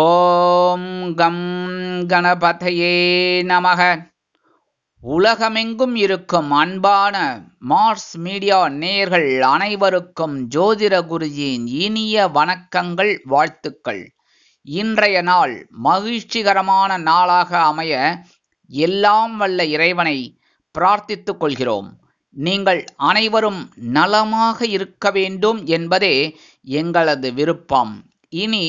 ஓம் come கணபதையே நமக. உலகமெங்கும் இருக்கும் அன்பான மார்ஸ் மீடியா நேயர்கள் அனைவருக்கும் ஜோதிட குருஜியின் இனிய வணக்கங்கள், வாழ்த்துக்கள். இன்றைய நாள் மகிழ்ச்சிகரமான நாளாக அமைய எல்லாம் வல்ல இறைவனை பிரார்த்தித்துக் கொள்கிறோம். நீங்கள் அனைவரும் நலமாக இருக்க வேண்டும் என்பதே எங்களது விருப்பம். இனி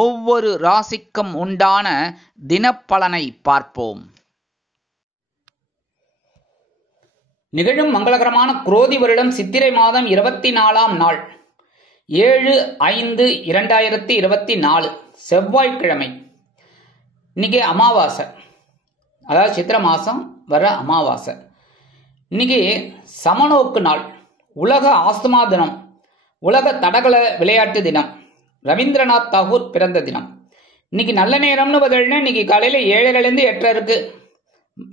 ஒவ்வொரு ராசிக்கும் உண்டான தினப்பலனை பார்ப்போம். நிகழும் மங்களகரமான குரோதி வருடம் சித்திரை மாதம் 24ஆம் நாள் 7/5/2024 செவ்வாய்க்கிழமை. இன்னைக்கு அமாவாசை, அதாவது சித்திரை மாதம் வர அமாவாசை. இன்னைக்கு சமநோக்கு நாள், உலக ஆஸ்துமா தினம், உலக தடகள விளையாட்டு தினம், ரவீந்திரநாத் தாகூர் பிறந்த தினம். இன்னைக்கு நல்ல நேரம்னு பதில்னா இன்னைக்கு காலையில் 7:30 8 இருக்கு,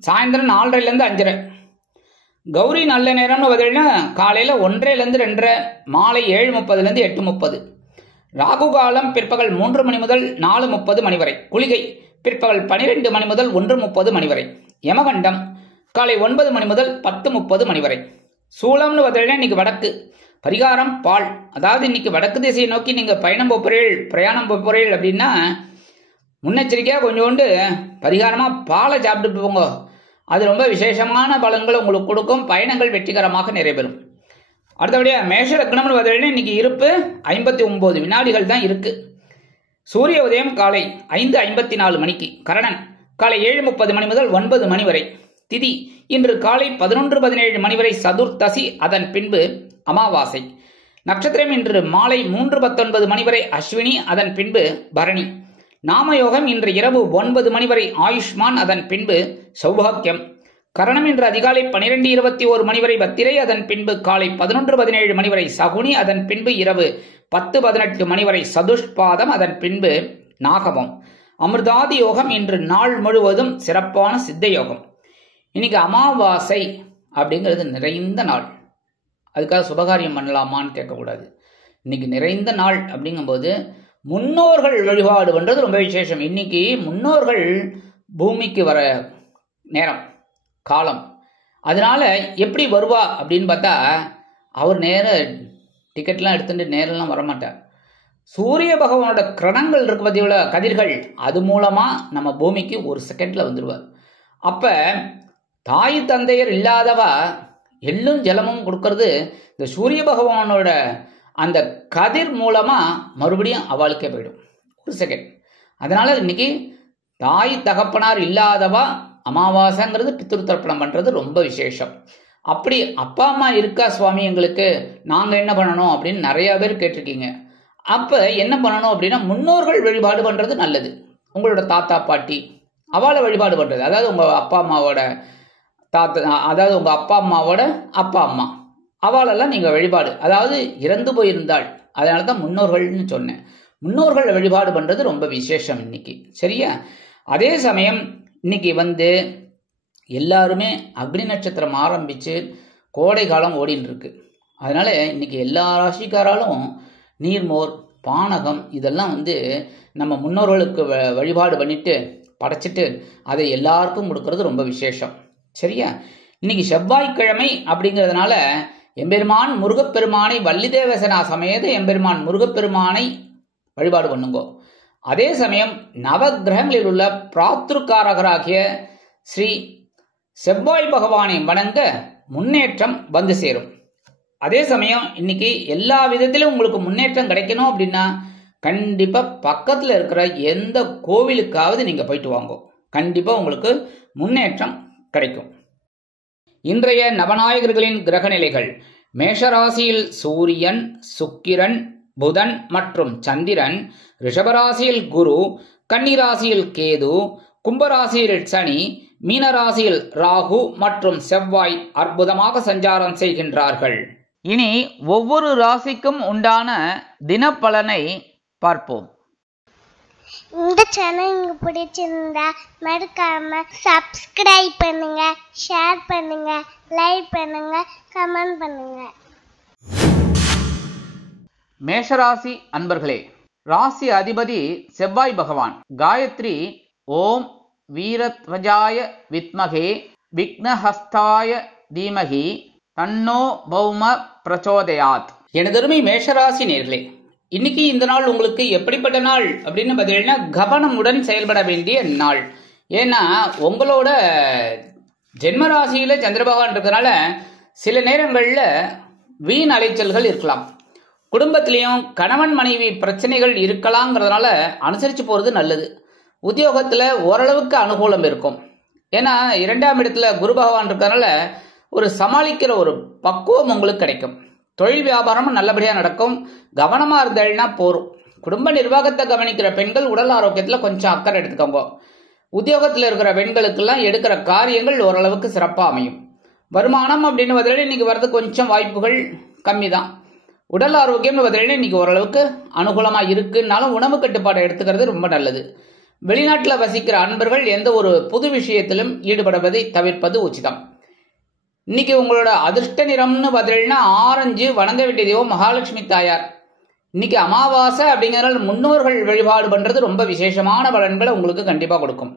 சாயந்தரம் 4:30 5:30. கௌரி நல்ல நேரம்னு பதில்னா காலையில் 1:00 2:30, மாலை 7:30 8:30. ராகு காலம் பிற்பகல் 3 மணி முதல் 4:30 மணி வரை. குளிகை பிற்பகல் 12 மணி முதல் 1:30 மணி வரை. யமகண்டம் காலை 9 மணி முதல் 10:30 மணி வரை. சூளம்னு பதில்னா இன்னைக்கு வடக்கு. பரிகாரம் பால். அதாவது இன்னைக்கு வடக்கு திசையை நோக்கி நீங்கள் பிரயாணம் போகிறீர்கள் அப்படின்னா முன்னெச்சரிக்கையாக கொஞ்சோண்டு பரிகாரமாக பாலை சாப்பிட்டு போங்க. அது ரொம்ப விசேஷமான பலன்களை உங்களுக்கு கொடுக்கும். பயணங்கள் வெற்றிகரமாக நிறைவேறும். அடுத்தபடியாக மேஷ லக்னம்னு பார்த்தீங்கன்னா இன்னைக்கு இருப்பு 59 வினாடிகள் தான் இருக்கு. சூரிய உதயம் காலை 5:54 மணிக்கு. கரணன் காலை 7:30 மணி முதல் 9 மணி வரை. திதி இன்று காலை 11:17 மணி வரை சதுர்த்தசி, அதன் பின்பு அமாவாசை. நட்சத்திரம் இன்று மாலை 3:19 மணி வரை அஸ்வினி, அதன் பின்பு பரணி. நாமயோகம் இன்று இரவு 9 மணி வரை ஆயுஷ்மான், அதன் பின்பு சௌபாக்கியம். கரணம் இன்று அதிகாலை 12:21 மணி வரை பத்திரை, அதன் பின்பு காலை 11:17 மணி வரை சகுனி, அதன் பின்பு இரவு 10:18 மணி வரை சதுஷ்பாதம், அதன் பின்பு நாகமம். அமிர்தாதி யோகம் இன்று நாள் முழுவதும் சிறப்பான சித்த யோகம். இன்னைக்கு அமாவாசை அப்படிங்கிறது நிறைந்த நாள். அதுக்காக சுபகாரியம் பண்ணலாமான்னு கேட்கக்கூடாது. இன்னைக்கு நிறைந்த நாள் அப்படிங்கும்போது முன்னோர்கள் வழிபாடு பண்ணுறது ரொம்ப விசேஷம். இன்னைக்கு முன்னோர்கள் பூமிக்கு வர நேரம் காலம். அதனால எப்படி வருவா அப்படின்னு பார்த்தா, அவர் நேர டிக்கெட்லாம் எடுத்துட்டு நேரெல்லாம் வரமாட்டார். சூரிய பகவானோட கிரணங்கள் இருக்கு பார்த்தீங்களா, கதிர்கள், அது மூலமா நம்ம பூமிக்கு ஒரு செகண்ட்ல வந்துடுவார். அப்ப தாய் தந்தையர் இல்லாதவா எள்ளும் ஜலமும் கொடுக்கறது இந்த சூரிய பகவானோட அந்த கதிர் மூலமா மறுபடியும் அவளுக்கே போயிடும் ஒரு செகண்ட். அதனால இன்னைக்கு தாய் தகப்பனார் இல்லாதவா அமாவாசைங்கிறது பித்ரு தர்ப்பணம் பண்றது ரொம்ப விசேஷம். அப்படி அப்பா அம்மா இருக்கா சுவாமி எங்களுக்கு, நாங்க என்ன பண்ணணும் அப்படின்னு நிறைய பேர் கேட்டிருக்கீங்க. அப்ப என்ன பண்ணணும் அப்படின்னா முன்னோர்கள் வழிபாடு பண்றது நல்லது. உங்களோட தாத்தா பாட்டி அவளை வழிபாடு பண்றது, அதாவது உங்க அப்பா அம்மாவோட அதாவது உங்க அப்பா அம்மாவோட அப்பா அம்மா அவளெல்லாம் நீங்க வழிபாடு, அதாவது இறந்து போயிருந்தாள், அதனால தான் முன்னோர்கள்னு சொன்னேன். முன்னோர்கள் வழிபாடு பண்றது ரொம்ப விசேஷம் இன்னைக்கு, சரியா? அதே சமயம் இன்னைக்கு எல்லாருமே அக்னி நட்சத்திரம் ஆரம்பிச்சு கோடை காலம் ஓடின்னு இருக்கு. அதனால இன்னைக்கு எல்லா ராசிக்காராலும் நீர்மோர் பானகம் இதெல்லாம் நம்ம முன்னோர்களுக்கு வழிபாடு பண்ணிட்டு படைச்சிட்டு அதை எல்லாருக்கும் கொடுக்கறது ரொம்ப விசேஷம், சரியா? இன்னைக்கு செவ்வாய்க்கிழமை அப்படிங்கிறதுனால எம்பெருமான் முருகப்பெருமானை வள்ளிதேவசனா சமேத எம்பெருமான் முருகப்பெருமானை வழிபாடு பண்ணுங்கோ. அதே சமயம் நவகிரகங்களில் உள்ள பிராத்ருக்காரகராகிய ஸ்ரீ செவ்வாய் பகவானை வணங்க முன்னேற்றம் வந்து சேரும். அதே சமயம் இன்னைக்கு எல்லா விதத்திலும் உங்களுக்கு முன்னேற்றம் கிடைக்கணும் அப்படின்னா கண்டிப்பா பக்கத்துல இருக்கிற எந்த கோவிலுக்காவது நீங்க போயிட்டு வாங்க, கண்டிப்பா உங்களுக்கு முன்னேற்றம் கிடைக்கும். இன்றைய நவநாயகர்களின் கிரகநிலைகள்: மேஷராசியில் சூரியன், சுக்கிரன், புதன் மற்றும் சந்திரன், ரிஷபராசியில் குரு, கன்னிராசியில் கேது, கும்பராசியில் சனி, மீனராசியில் ராகு மற்றும் செவ்வாய் அற்புதமாக சஞ்சாரம் செய்கின்றார்கள். இனி ஒவ்வொரு ராசிக்கும் உண்டான தினப்பலனை பார்ப்போம். இந்த சேனல் உங்களுக்கு பிடிச்சிருந்தா மறக்காம சப்ஸ்கிரைப் பண்ணுங்க, ஷேர் பண்ணுங்க, லைக் பண்ணுங்க, கமெண்ட் பண்ணுங்க. மேஷராசி அன்பர்களே, ராசி அதிபதி செவ்வாய் பகவான். காயத்ரி ஓம் வீரத்வஜாய வித்மகே விக்னஹஸ்தாய தீமகி தன்னோ பௌம பிரச்சோதயாத். எனதருமை மேஷராசி நேர்களே, இன்னைக்கு இந்த நாள் உங்களுக்கு எப்படிப்பட்ட நாள் அப்படின்னு பார்த்தீங்கன்னா கவனமுடன் செயல்பட வேண்டிய நாள். ஏன்னா உங்களோட ஜென்மராசியில சந்திர பகவான் இருக்கிறதுனால சில நேரங்களில் வீண் அலைச்சல்கள் இருக்கலாம். குடும்பத்திலையும் கணவன் மனைவி பிரச்சனைகள் இருக்கலாங்கிறதுனால அனுசரித்து போகிறது நல்லது. உத்தியோகத்தில் ஓரளவுக்கு அனுகூலம் இருக்கும். ஏன்னா 2ஆம் இடத்துல குரு பகவான் இருக்கிறதுனால ஒரு சமாளிக்கிற ஒரு பக்குவம் உங்களுக்கு கிடைக்கும். தொழில் வியாபாரமும் நல்லபடியாக நடக்கும். கவனமாக இருந்தேன்னா போரும். குடும்ப நிர்வாகத்தை கவனிக்கிற பெண்கள் உடல் ஆரோக்கியத்தில் கொஞ்சம் அக்கறை எடுத்துக்கோங்க. உத்தியோகத்தில் இருக்கிற பெண்களுக்கெல்லாம் எடுக்கிற காரியங்கள் ஓரளவுக்கு சிறப்பாக அமையும். வருமானம் அப்படின்னு பார்த்தீங்கன்னா இன்னைக்கு வரது கொஞ்சம் வாய்ப்புகள் கம்மி தான். உடல் ஆரோக்கியம்னு பார்த்தீங்கன்னா இன்னைக்கு ஓரளவுக்கு அனுகூலமாக இருக்குன்னாலும் உணவு கட்டுப்பாடை எடுத்துக்கிறது ரொம்ப நல்லது. வெளிநாட்டில் வசிக்கிற அன்பர்கள் எந்த ஒரு புது விஷயத்திலும் ஈடுபடுவதை தவிர்ப்பது உச்சிதம். இன்னைக்கு உங்களோட அதிர்ஷ்ட நிறம்னு பார்த்தீங்கன்னா ஆரஞ்சு. வணங்க வேண்டிய தெய்வம் மகாலட்சுமி தாயார். இன்னைக்கு அமாவாசை அப்படிங்கிறதுனால முன்னோர்கள் வழிபாடு பண்றது ரொம்ப விசேஷமான பலன்களை உங்களுக்கு கண்டிப்பா கொடுக்கும்.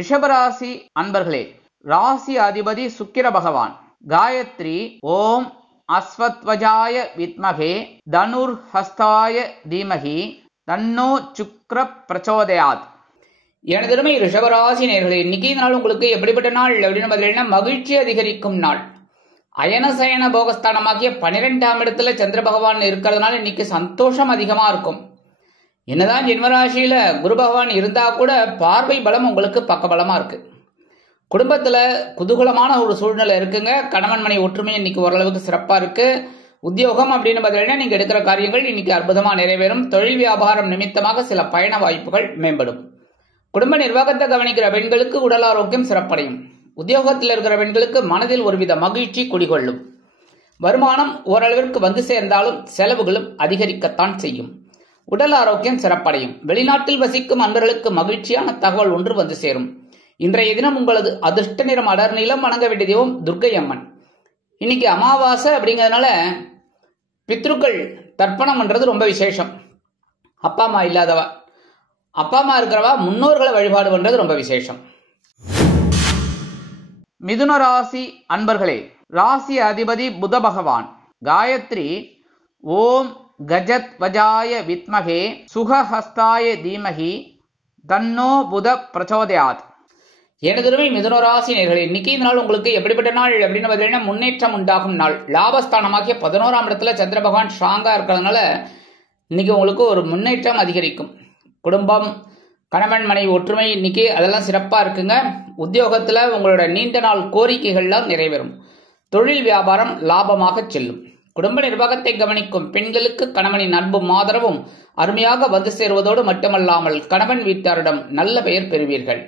ரிஷபராசி அன்பர்களே, ராசி அதிபதி சுக்கிர பகவான். காயத்ரி ஓம் அஸ்வத்வஜாய வித்மகே தனுர் ஹஸ்தாய தீமகி தன்னோ சுக்ர பிரச்சோதயாத். எனதருமை ரிஷபராசி நேர்களே, இன்னைக்கு நாள் உங்களுக்கு எப்படிப்பட்ட நாள் அப்படின்னு பார்த்தீங்கன்னா மகிழ்ச்சி அதிகரிக்கும் நாள். அயனசயன போகஸ்தானமாகிய 12ஆம் இடத்துல சந்திர பகவான் இருக்கிறதுனால இன்னைக்கு சந்தோஷம் அதிகமா இருக்கும். என்னதான் ஜென்மராசியில குரு பகவான் இருந்தா கூட பார்வை பலம் உங்களுக்கு பக்கபலமா இருக்கு. குடும்பத்துல குதூகலமான ஒரு சூழ்நிலை இருக்குங்க. கணவன் மனை ஒற்றுமை இன்னைக்கு ஓரளவுக்கு சிறப்பா இருக்கு. உத்தியோகம் அப்படின்னு பார்த்தீங்கன்னா நீங்க எடுக்கிற காரியங்கள் இன்னைக்கு அற்புதமா நிறைவேறும். தொழில் வியாபாரம் நிமித்தமாக சில பயண வாய்ப்புகள் மேம்படும். குடும்ப நிர்வாகத்தை கவனிக்கிற பெண்களுக்கு உடல் ஆரோக்கியம் சிறப்படையும். உத்தியோகத்தில் இருக்கிற பெண்களுக்கு மனதில் ஒருவித மகிழ்ச்சி குடிகொள்ளும். வருமானம் ஓரளவிற்கு வந்து சேர்ந்தாலும் செலவுகளும் அதிகரிக்கத்தான் செய்யும். உடல் ஆரோக்கியம் சிறப்படையும். வெளிநாட்டில் வசிக்கும் அன்பர்களுக்கு மகிழ்ச்சியான தகவல் ஒன்று வந்து சேரும். இன்றைய தினம் உங்களது அதிர்ஷ்ட நிறம் அடர் நீளம். வணங்க வேண்டிய தெய்வம் துர்க்கை அம்மன். இன்னைக்கு அமாவாசை அப்படிங்கிறதுனால பித்ருக்கள் தர்ப்பணம் பண்றது ரொம்ப விசேஷம். அப்பா அம்மா இல்லாதவா, அப்பா அம்மா இருக்கிறவா முன்னோர்களை வழிபாடு பண்றது ரொம்ப விசேஷம். மிதுன ராசி அன்பர்களே, ராசி அதிபதி புத பகவான். காயத்ரி ஓம் கஜத் வஜாய வித்மகே சுகஹஸ்தாய தீமகி தன்னோ புத பிரச்சோதயாத். எனதுமே மிதுன ராசி நேர்களே, இன்னைக்கு இந்த நாள் உங்களுக்கு எப்படிப்பட்ட நாள் அப்படின்னு பார்த்தீங்கன்னா முன்னேற்றம் உண்டாகும் நாள். லாபஸ்தானமாகிய 11ஆம் இடத்துல சந்திர பகவான் ஸ்ட்ராங்கா இருக்கிறதுனால இன்னைக்கு உங்களுக்கு ஒரு முன்னேற்றம் அதிகரிக்கும். குடும்பம் கணவன் மனைவி ஒற்றுமை இன்னைக்கு அதெல்லாம் சிறப்பா இருக்குங்க. உத்தியோகத்துல உங்களோட நீண்ட நாள் கோரிக்கைகள்லாம் நிறைவேறும். தொழில் வியாபாரம் லாபமாக செல்லும். குடும்ப நிர்வாகத்தை கவனிக்கும் பெண்களுக்கு கணவனின் அன்பும் ஆதரவும் அருமையாக வந்து சேருவதோடு மட்டுமல்லாமல் கணவன் வீட்டாரிடம் நல்ல பெயர் பெறுவீர்கள்.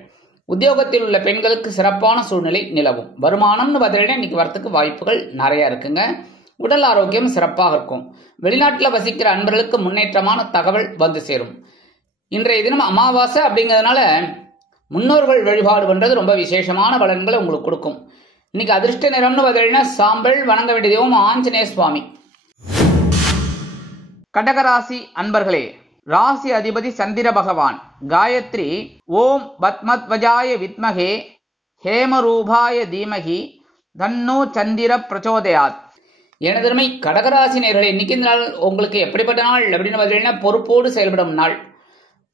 உத்தியோகத்தில் உள்ள பெண்களுக்கு சிறப்பான சூழ்நிலை நிலவும். வருமானம்னு பார்த்தீங்கன்னா இன்னைக்கு வரத்துக்கு வாய்ப்புகள் நிறைய இருக்குங்க. உடல் ஆரோக்கியம் சிறப்பாக இருக்கும். வெளிநாட்டில் வசிக்கிற அன்பர்களுக்கு முன்னேற்றமான தகவல் வந்து சேரும். இன்றைய தினம் அமாவாசை அப்படிங்கிறதுனால முன்னோர்கள் வழிபாடு பண்றது ரொம்ப விசேஷமான பலன்களை உங்களுக்கு கொடுக்கும். இன்னைக்கு அதிர்ஷ்ட நிறம்னு பார்த்தீங்கன்னா சாம்பல். வணங்க வேண்டிய தெய்வம் ஆஞ்சநேய சுவாமி. கடகராசி அன்பர்களே, ராசி அதிபதி சந்திர பகவான். காயத்ரி ஓம் பத்மத்வஜாய வித்மகே ஹேமரூபாய தீமகி தன்னோ சந்திர பிரச்சோதயாத். எனதருமை கடகராசி நேர்களே, இன்னைக்கு இந்த நாள் உங்களுக்கு எப்படிப்பட்ட நாள் அப்படின்னு பார்த்தீங்கன்னா பொறுப்போடு செயல்படும் நாள்.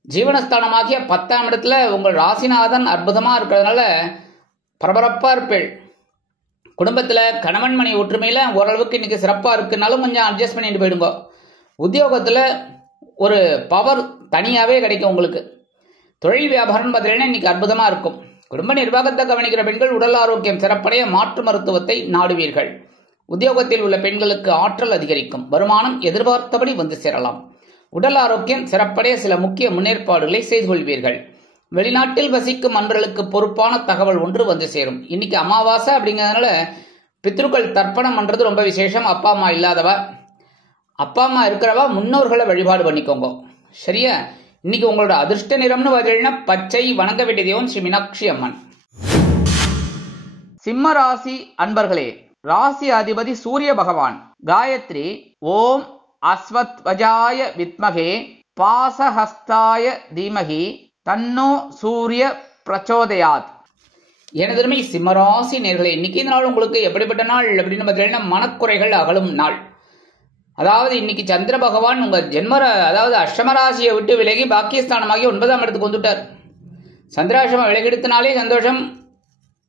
ஜீவனஸ்தானமாகிய 10ஆம் இடத்துல உங்கள் ராசிநாதன் அற்புதமா இருக்கிறதுனால பரபரப்பா இருப்பேள். குடும்பத்துல கணவன் மனை ஒற்றுமையில ஓரளவுக்கு இன்னைக்கு சிறப்பா இருக்குனாலும் கொஞ்சம் அட்ஜஸ்ட் பண்ணிட்டு போயிடுங்க. உத்தியோகத்துல ஒரு பவர் தனியாவே கிடைக்கும் உங்களுக்கு. தொழில் வியாபாரம் பார்த்தீங்கன்னா இன்னைக்கு அற்புதமா இருக்கும். குடும்ப நிர்வாகத்தை கவனிக்கிற பெண்கள் உடல் ஆரோக்கியம் சிறப்படைய மாற்று மருத்துவத்தை நாடுவீர்கள். உத்தியோகத்தில் உள்ள பெண்களுக்கு ஆற்றல் அதிகரிக்கும். வருமானம் எதிர்பார்த்தபடி வந்து சேரலாம். உடல் ஆரோக்கியம் சிறப்படைய சில முக்கிய முன்னேற்பாடுகளை செய்து கொள்வீர்கள். வெளிநாட்டில் வசிக்கும் அன்பர்களுக்கு பொறுப்பான தகவல் ஒன்று வந்து சேரும். இன்னைக்கு அமாவாசை அப்படிங்கிறதுனால பித்ருக்கள் தர்ப்பணம் பண்றது ரொம்ப விசேஷம். அப்பா அம்மா இல்லாதவா, அப்பா அம்மா இருக்கிறவா முன்னோர்களை வழிபாடு பண்ணிக்கோங்க. சரியா? இன்னைக்கு உங்களோட அதிர்ஷ்ட நிறம்னு பார்த்தீங்கன்னா பச்சை. வணங்க வேண்டிய தெய்வம் ஸ்ரீ மீனாட்சி அம்மன். சிம்ம ராசி அன்பர்களே, ராசி அதிபதி சூரிய பகவான். காயத்ரி ஓம் அஸ்வத்வஜாய வித்மகே பாசஹஸ்தாய தீமகி தன்னோ சூரிய பிரச்சோதயாத். எனதருமை சிம்மராசி நேர்களே, இன்னைக்கு இந்த நாள் உங்களுக்கு எப்படிப்பட்ட நாள் அப்படின்னு பார்த்தீங்கன்னா மனக்குறைகள் அகலும் நாள். அதாவது இன்னைக்கு சந்திர பகவான் உங்க அதாவது அஷ்டமராசியை விட்டு விலகி பாக்கியஸ்தானமாகி 9ஆம் இடத்துக்கு வந்துட்டார். சந்திராசிரமம் விலகெடுத்தனாலே சந்தோஷம்,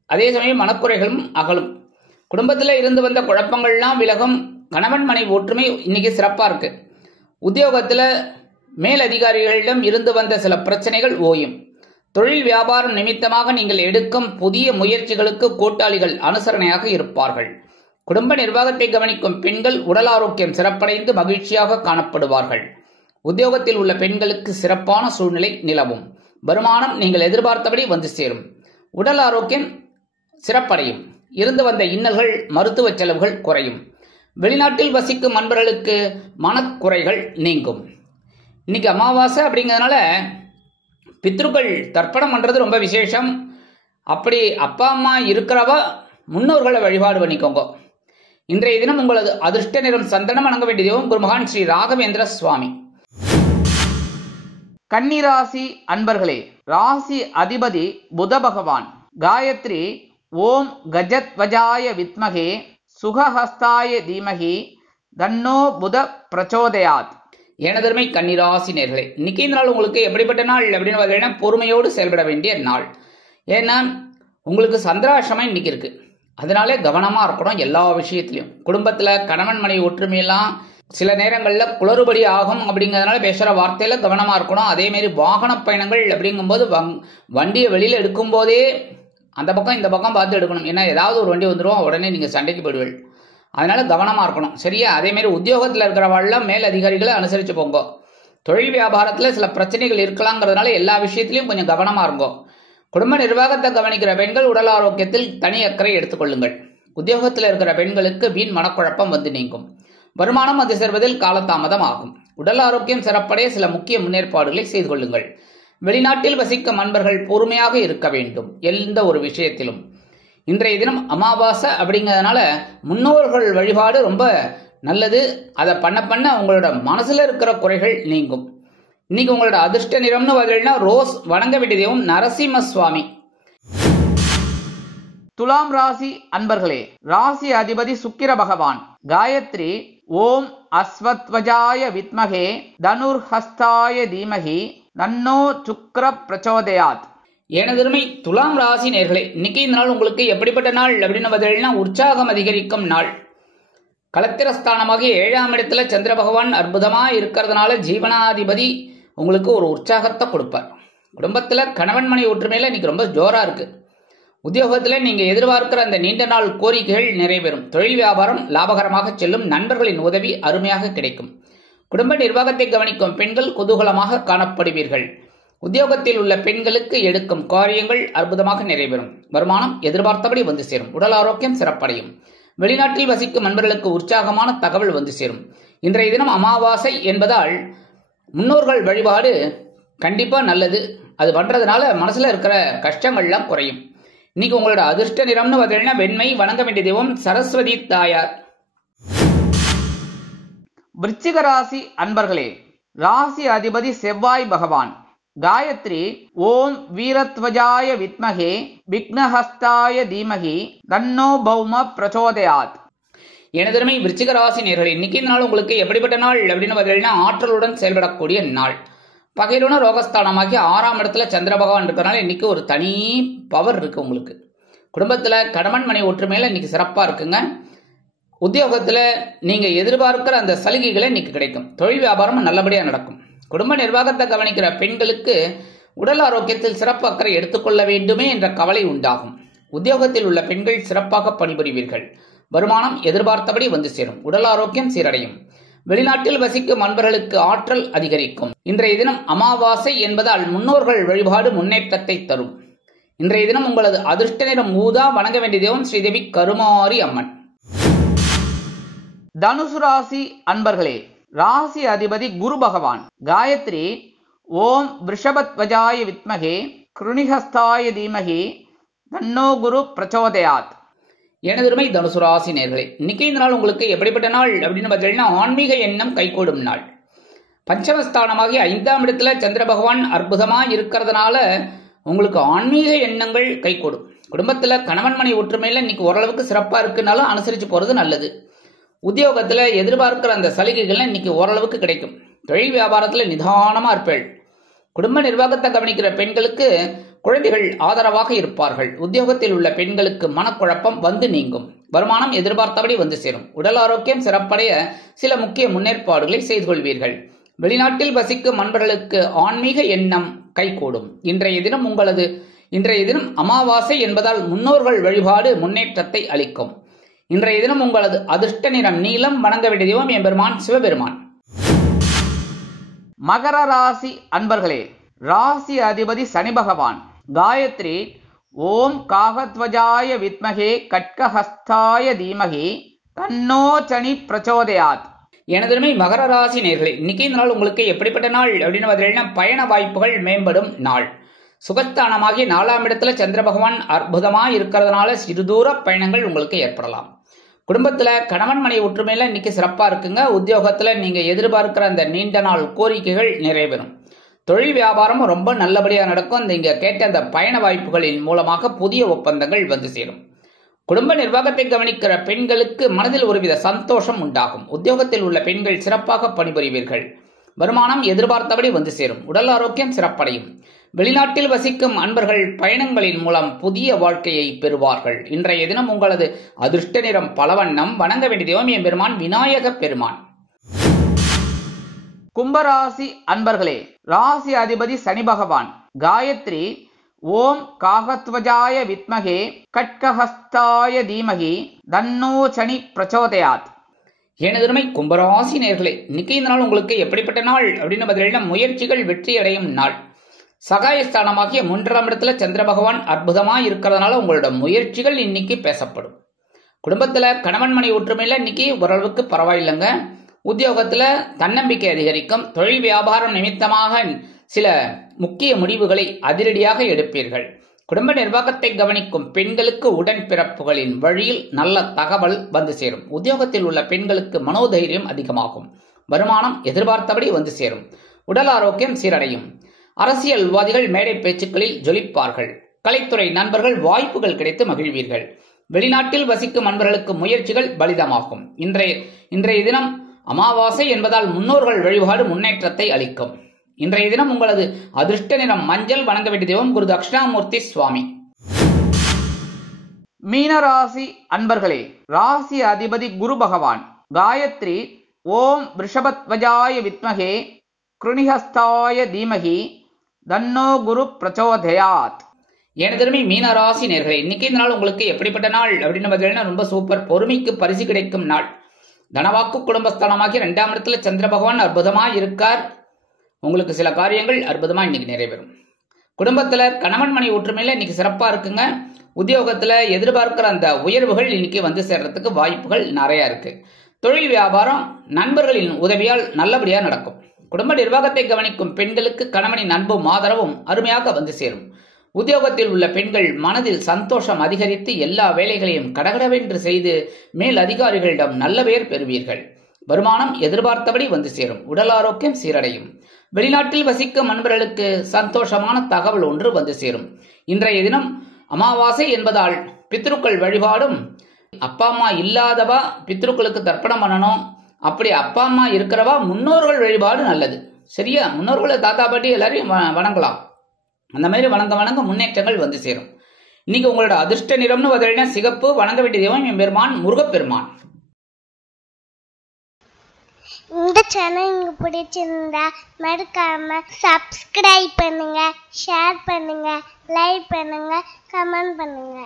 அதே சமயம் மனக்குறைகளும் அகலும். குடும்பத்தில் இருந்து வந்த குழப்பங்கள்லாம் விலகும். கணவன் மனைவி ஒற்றுமை இன்னைக்கு சிறப்பா இருக்கு. உத்தியோகத்தில் மேல் அதிகாரிகளிடம் இருந்து வந்த சில பிரச்சனைகள் ஓயும். தொழில் வியாபாரம் நிமித்தமாக நீங்கள் எடுக்கும் புதிய முயற்சிகளுக்கு கூட்டாளிகள் அனுசரணையாக இருப்பார்கள். குடும்ப நிர்வாகத்தை கவனிக்கும் பெண்கள் உடல் ஆரோக்கியம் சிறப்படைந்து மகிழ்ச்சியாக காணப்படுவார்கள். உத்தியோகத்தில் உள்ள பெண்களுக்கு சிறப்பான சூழ்நிலை நிலவும். வருமானம் நீங்கள் எதிர்பார்த்தபடி வந்து சேரும். உடல் ஆரோக்கியம் சிறப்படையும். இருந்து வந்த இன்னல்கள் மருத்துவ செலவுகள் குறையும். வெளிநாட்டில் வசிக்கும் நண்பர்களுக்கு மனக்குறைகள் நீங்கும். இன்னைக்கு அமாவாசை அப்படிங்கிறதுனால பித்ருக்கள் தர்ப்பணம் பண்றது ரொம்ப விசேஷம். அப்படி அப்பா அம்மா இருக்கிறவ முன்னோர்களை வழிபாடு பண்ணிக்கோங்க. இன்றைய தினம் உங்களது அதிர்ஷ்ட நிறம் சந்தனம். வணங்க வேண்டிய தெய்வம் குருமகான் ஸ்ரீ ராகவேந்திர சுவாமி. கன்னிராசி அன்பர்களே, ராசி அதிபதி புத பகவான். காயத்ரி ஓம் கஜத்வஜாய வித்மகே சுகஹஸ்தாய தீமகி தன்னோ புத பிரச்சோதயாத். எனதருமை கன்னிராசி நேர்களே, இன்னைக்கு இந்த நாள் உங்களுக்கு எப்படிப்பட்ட நாள் அப்படின்னு பார்த்தீங்கன்னா பொறுமையோடு செயல்பட வேண்டிய நாள். ஏன்னா உங்களுக்கு சந்திராசிரமம் இன்னைக்கு இருக்கு. அதனாலே கவனமா இருக்கணும் எல்லா விஷயத்திலையும். குடும்பத்துல கணவன் மனைவி ஒற்றுமையெல்லாம் சில நேரங்களில் குளறுபடி ஆகும். அப்படிங்கிறதுனால பேசுற வார்த்தையில கவனமா இருக்கணும். அதே மாதிரி வாகன பயணங்கள் அப்படிங்கும்போது வண்டியை வெளியில எடுக்கும் போதே அந்த பக்கம் இந்த பக்கம் பார்த்து எடுக்கணும். ஏன்னா ஏதாவது ஒரு வண்டி வந்துடும், உடனே நீங்க சண்டைக்கு போயிடுவீர்கள். அதனால கவனமா இருக்கணும். சரியா? அதே மாதிரி உத்தியோகத்தில் இருக்கிறவாள்லாம் மேல் அதிகாரிகளை அனுசரிச்சு போங்க. தொழில் வியாபாரத்தில் சில பிரச்சனைகள் இருக்கலாங்கிறதுனால எல்லா விஷயத்திலையும் கொஞ்சம் கவனமா இருங்கோ. குடும்ப நிர்வாகத்தை கவனிக்கிற பெண்கள் உடல் ஆரோக்கியத்தில் தனி அக்கறை எடுத்துக்கொள்ளுங்கள். உத்தியோகத்தில் இருக்கிற பெண்களுக்கு வீண் மனக்குழப்பம் வந்து நீங்கும். வருமானம் வந்து சேர்வதில் காலதாமதம் ஆகும். உடல் ஆரோக்கியம் சிறப்படைய சில முக்கிய முன்னேற்பாடுகளை செய்து கொள்ளுங்கள். வெளிநாட்டில் வசிக்கும் நண்பர்கள் பொறுமையாக இருக்க வேண்டும் எந்த ஒரு விஷயத்திலும். இன்றைய தினம் அமாவாசை அப்படிங்கிறதுனால முன்னோர்கள் வழிபாடு ரொம்ப நல்லது. அதை பண்ண உங்களோட மனசுல இருக்கிற குறைகள் நீங்கும். இன்னைக்கு உங்களோட அதிர்ஷ்ட நிறம்னு பார்த்தீங்கன்னா ரோஸ். வணங்க வேண்டிய தெய்வம் நரசிம்ம சுவாமி. துலாம் ராசி அன்பர்களே, ராசி அதிபதி சுக்கிர பகவான். காயத்ரி ஓம் அஸ்வத்வஜாய வித்மகே தனுர்ஹஸ்தாய தீமகி தன்னோ சுக்கிர பிரச்சோதயாத். எனதருமை துலாம் ராசி நேர்களே, இன்னைக்கு இந்த நாள் உங்களுக்கு எப்படிப்பட்ட நாள் அப்படின்னு பார்த்தீங்கன்னா உற்சாகம் அதிகரிக்கும் நாள். களத்திரஸ்தானமாக 7ஆம் இடத்துல சந்திர பகவான் அற்புதமா இருக்கிறதுனால ஜீவனாதிபதி உங்களுக்கு ஒரு உற்சாகத்தை கொடுப்பார். குடும்பத்துல கணவன் மனைவி ஒற்றுமையில இன்னைக்கு ரொம்ப ஜோரா இருக்கு. உத்தியோகத்துல நீங்க எதிர்பார்க்கிற அந்த நீண்ட நாள் கோரிக்கைகள் நிறைவேறும். தொழில் வியாபாரம் லாபகரமாக செல்லும். நண்பர்களின் உதவி அருமையாக கிடைக்கும். குடும்ப நிர்வாகத்தை கவனிக்கும் பெண்கள் குதூகலமாக காணப்படுவீர்கள். உத்தியோகத்தில் உள்ள பெண்களுக்கு எடுக்கும் காரியங்கள் அற்புதமாக நிறைவேறும். வருமானம் எதிர்பார்த்தபடி வந்து சேரும். உடல் ஆரோக்கியம் சிறப்படையும். வெளிநாட்டில் வசிக்கும் நண்பர்களுக்கு உற்சாகமான தகவல் வந்து சேரும். இன்றைய தினம் அமாவாசை என்பதால் முன்னோர்கள் வழிபாடு கண்டிப்பா நல்லது. அது பண்றதுனால மனசுல இருக்கிற கஷ்டங்கள்லாம் குறையும். இன்னைக்கு உங்களோட அதிர்ஷ்ட நிறம்னு பார்த்தீங்கன்னா வெண்மை. வணங்க வேண்டிய தெய்வம் சரஸ்வதி தாயார். விருச்சிக ராசி அன்பர்களே, ராசி அதிபதி செவ்வாய் பகவான். காயத்ரி ஓம் வீரத்வஜாய வித்மகே விக்னஹஸ்தாய தீமகி தன்னோ பௌம பிரச்சோதயாத். எனதருமை விருச்சிக ராசி நேர்களே, இன்னைக்கு இந்த நாள் உங்களுக்கு எப்படிப்பட்ட நாள் அப்படின்னு பார்த்தீங்கன்னா ஆற்றலுடன் செயல்படக்கூடிய நாள். பகையிலுன ரோகஸ்தானமாகி 6ஆம் இடத்துல சந்திர பகவான் இருக்கிறனால இன்னைக்கு ஒரு தனி பவர் இருக்கு உங்களுக்கு. குடும்பத்துல கணவன் மனைவி ஒற்றுமையில இன்னைக்கு சிறப்பா இருக்குங்க. உத்தியோகத்துல நீங்க எதிர்பார்க்கிற அந்த சலுகைகளை இன்னைக்கு கிடைக்கும். தொழில் வியாபாரம் நல்லபடியா நடக்கும். குடும்ப நிர்வாகத்தை கவனிக்கிற பெண்களுக்கு உடல் ஆரோக்கியத்தில் சிறப்பு அக்கறை எடுத்துக்கொள்ள வேண்டுமே என்ற கவலை உண்டாகும். உத்தியோகத்தில் உள்ள பெண்கள் சிறப்பாக பணிபுரிவீர்கள். வருமானம் எதிர்பார்த்தபடி வந்து சேரும். உடல் ஆரோக்கியம் சீரடையும். வெளிநாட்டில் வசிக்கும் நண்பர்களுக்கு ஆற்றல் அதிகரிக்கும். இன்றைய தினம் அமாவாசை என்பதால் முன்னோர்கள் வழிபாடு முன்னேற்றத்தை தரும். இன்றைய தினம் உங்களது அதிர்ஷ்ட நிறம் ஊதா. வணங்க வேண்டிய தெய்வம் ஸ்ரீதேவி கருமாரி அம்மன். தனுசு ராசி அன்பர்களே, ராசி அதிபதி குரு பகவான். காயத்ரி ஓம் விருஷபத்வஜாய வித்மகே கிருணிஹஸ்தாய தீமகி தன்னோ குரு பிரச்சோதயாத். எனதுமை தனுசு ராசி நேயர்களே, இன்னைக்கு இந்த நாள் உங்களுக்கு எப்படிப்பட்ட நாள் அப்படின்னு பார்த்தீங்கன்னா ஆன்மீக எண்ணம் கைகூடும் நாள். பஞ்சமஸ்தானமாகி 5ஆம் இடத்துல சந்திர பகவான் அற்புதமா இருக்கிறதுனால உங்களுக்கு ஆன்மீக எண்ணங்கள் கைகூடும். குடும்பத்துல கணவன் மனை ஒற்றுமையில இன்னைக்கு ஓரளவுக்கு சிறப்பா இருக்குனாலும் அனுசரிச்சு போறது நல்லது. உத்தியோகத்துல எதிர்பார்க்கிற அந்த சலுகைகள் இன்னைக்கு ஓரளவுக்கு கிடைக்கும். தொழில் வியாபாரத்துல நிதானமா இருப்பேள். குடும்ப நிர்வாகத்தை கவனிக்கிற பெண்களுக்கு குழந்தைகள் ஆதரவாக இருப்பார்கள். உத்தியோகத்தில் உள்ள பெண்களுக்கு மனக்குழப்பம் வந்து நீங்கும். வருமானம் எதிர்பார்த்தபடி வந்து சேரும். உடல் ஆரோக்கியம் சிறப்படைய சில முக்கிய முன்னேற்பாடுகளை செய்து கொள்வீர்கள். வெளிநாட்டில் வசிக்கும் நண்பர்களுக்கு ஆன்மீக எண்ணம் கைகூடும். இன்றைய தினம் அமாவாசை என்பதால் முன்னோர்கள் வழிபாடு முன்னேற்றத்தை அளிக்கும். இன்றைய தினம் உங்களது அதிர்ஷ்ட நிறம் நீலம். வணங்க வேண்டிய தெய்வம் எம்பெருமான் சிவபெருமான். மகர ராசி அன்பர்களே, ராசி அதிபதி சனி பகவான். காயத்ரி ஓம் காகத்வஜாய வித்மகே கட்கஹஸ்தாய தீமகி தன்னோ சனி பிரச்சோதயாத். எனதுமே மகர ராசி நேயர்களே, இன்னைக்கு இந்த நாள் உங்களுக்கு எப்படிப்பட்ட நாள் அப்படின்னு பார்த்தீங்கன்னா பயண வாய்ப்புகள் மேம்படும் நாள். சுகஸ்தானமாகிய 4ஆம் இடத்துல சந்திர பகவான் அற்புதமா இருக்கிறதுனால சிறுதூர பயணங்கள் உங்களுக்கு ஏற்படலாம். குடும்பத்துல கணவன் மனை ஒற்றுமையில இன்னைக்கு சிறப்பா இருக்குங்க. உத்தியோகத்துல நீங்க எதிர்பார்க்கிற அந்த நீண்ட நாள் கோரிக்கைகள் நிறைவேறும். தொழில் வியாபாரமும் ரொம்ப நல்லபடியா நடக்கும். நீங்க கேட்ட அந்த பயண வாய்ப்புகளின் மூலமாக புதிய ஒப்பந்தங்கள் வந்து சேரும். குடும்ப நிர்வாகத்தை கவனிக்கிற பெண்களுக்கு மனதில் ஒருவித சந்தோஷம் உண்டாகும். உத்தியோகத்தில் உள்ள பெண்கள் சிறப்பாக பணிபுரிவீர்கள். வருமானம் எதிர்பார்த்தபடி வந்து சேரும். உடல் ஆரோக்கியம் சிறப்படையும். வெளிநாட்டில் வசிக்கும் அன்பர்கள் பயணங்களின் மூலம் புதிய வாழ்க்கையை பெறுவார்கள். இன்றைய தினம் உங்களது அதிர்ஷ்ட நிறம் பலவண்ணம். வணங்க வேண்டிய தெய்வம் எம்பெருமான் விநாயக பெருமான். கும்பராசி அன்பர்களே, ராசி அதிபதி சனி பகவான். காயத்ரி ஓம் காகத்வஜாய வித்மகே கட்கஹஸ்தாய தீமகி தன்னோ சனி பிரச்சோதயாத். எனதுமை கும்பராசி நேயர்களே, இன்னைக்கு இந்த நாள் உங்களுக்கு எப்படிப்பட்ட நாள் அப்படின்னு பார்த்தீங்கன்னா முயற்சிகள் வெற்றி அடையும் நாள். சகாயஸ்தானமாகிய 3ஆம் இடத்துல சந்திர பகவான் அற்புதமா இருக்கிறதுனால உங்களோட முயற்சிகள் இன்னைக்கு பேசப்படும். குடும்பத்துல கணவன் மனை ஒற்றுமையில இன்னைக்கு ஓரளவுக்கு பரவாயில்லைங்க. உத்தியோகத்துல தன்னம்பிக்கை அதிகரிக்கும். தொழில் வியாபாரம் நிமித்தமாக சில முக்கிய முடிவுகளை அதிரடியாக எடுப்பீர்கள். குடும்ப நிர்வாகத்தை கவனிக்கும் பெண்களுக்கு உடன்பிறப்புகளின் வழியில் நல்ல தகவல் வந்து சேரும். உத்தியோகத்தில் உள்ள பெண்களுக்கு மனோதைரியம் அதிகமாகும். வருமானம் எதிர்பார்த்தபடி வந்து சேரும். உடல் ஆரோக்கியம் சீரடையும். அரசியல்வாதிகள் மேடை பேச்சுக்களில் ஜொலிப்பார்கள். கலைத்துறை நண்பர்கள் வாய்ப்புகள் கிடைத்து மகிழ்வீர்கள். வெளிநாட்டில் வசிக்கும் நண்பர்களுக்கு முயற்சிகள் பலிதமாகும். இன்றைய தினம் அமாவாசை என்பதால் முன்னோர்கள் வழிபாடு முன்னேற்றத்தை அளிக்கும். இன்றைய தினம் உங்களது அதிர்ஷ்ட நிறம் மஞ்சள். வணங்க வேண்டிய தெய்வம் குரு தட்சிணாமூர்த்தி சுவாமி. மீனராசி அன்பர்களே, ராசி அதிபதி குரு பகவான். காயத்ரி ஓம் ரிஷபத்வஜாய வித்மகே கிருணிஹஸ்தாய தீமகி தன்னோ குரு பிரச்சோதயாத். எனதுமே மீனராசி நேயர்களே, இன்னைக்கு இந்த நாள் உங்களுக்கு எப்படிப்பட்ட நாள் அப்படின்னு பார்த்தீங்கன்னா ரொம்ப சூப்பர். பொறுமைக்கு பரிசு கிடைக்கும் நாள். தனவாக்கு குடும்பஸ்தானமாகி 2ஆம் இடத்துல சந்திர பகவான் அற்புதமா இருக்கார். உங்களுக்கு சில காரியங்கள் அற்புதமா இன்னைக்கு நிறைவேறும். குடும்பத்துல கணவன் மனை ஒற்றுமையில இன்னைக்கு சிறப்பா இருக்குங்க. உத்தியோகத்துல எதிர்பார்க்கிற அந்த உயர்வுகள் இன்னைக்கு வந்து சேர்றதுக்கு வாய்ப்புகள் நிறைய இருக்கு. தொழில் வியாபாரம் நண்பர்களின் உதவியால் நல்லபடியா நடக்கும். குடும்ப நிர்வாகத்தை கவனிக்கும் பெண்களுக்கு கணவனின் அன்பும் ஆதரவும் அருமையாக வந்து சேரும். உத்தியோகத்தில் உள்ள பெண்கள் மனதில் சந்தோஷம் அதிகரித்து எல்லா வேலைகளையும் கடகடவென்று செய்து மேல் அதிகாரிகளிடம் நல்ல பெயர் பெறுவீர்கள். வருமானம் எதிர்பார்த்தபடி வந்து சேரும். உடல் ஆரோக்கியம் சீரடையும். வெளிநாட்டில் வசிக்கும் நண்பர்களுக்கு சந்தோஷமான தகவல் ஒன்று வந்து சேரும். இன்றைய தினம் அமாவாசை என்பதால் பித்ருக்கள் வழிபாடும், அப்பா அம்மா இல்லாதவா பித்ருக்களுக்கு தர்ப்பணம் பண்ணணும். அப்படி அப்பா அம்மா இருக்கிறவா முன்னோர்கள் வழிபாடு நல்லது. சரியா? முன்னோர்களை தாத்தா பாட்டி எல்லாரையும் வணங்கலாம். அந்த மாதிரி வணங்க முன்னேற்றங்கள் வந்து சேரும். இன்னைக்கு உங்களோட அதிர்ஷ்ட நிறம்னு பார்த்தீங்கன்னா சிகப்பு. வணங்க வேண்டிய தெய்வம் எம்பெருமான் முருகப்பெருமான். இந்த சேனல் உங்களுக்கு பிடிச்சிருந்தா மறக்காம சப்ஸ்கிரைப் பண்ணுங்க, ஷேர் பண்ணுங்க, லைக் பண்ணுங்க, கமெண்ட் பண்ணுங்க.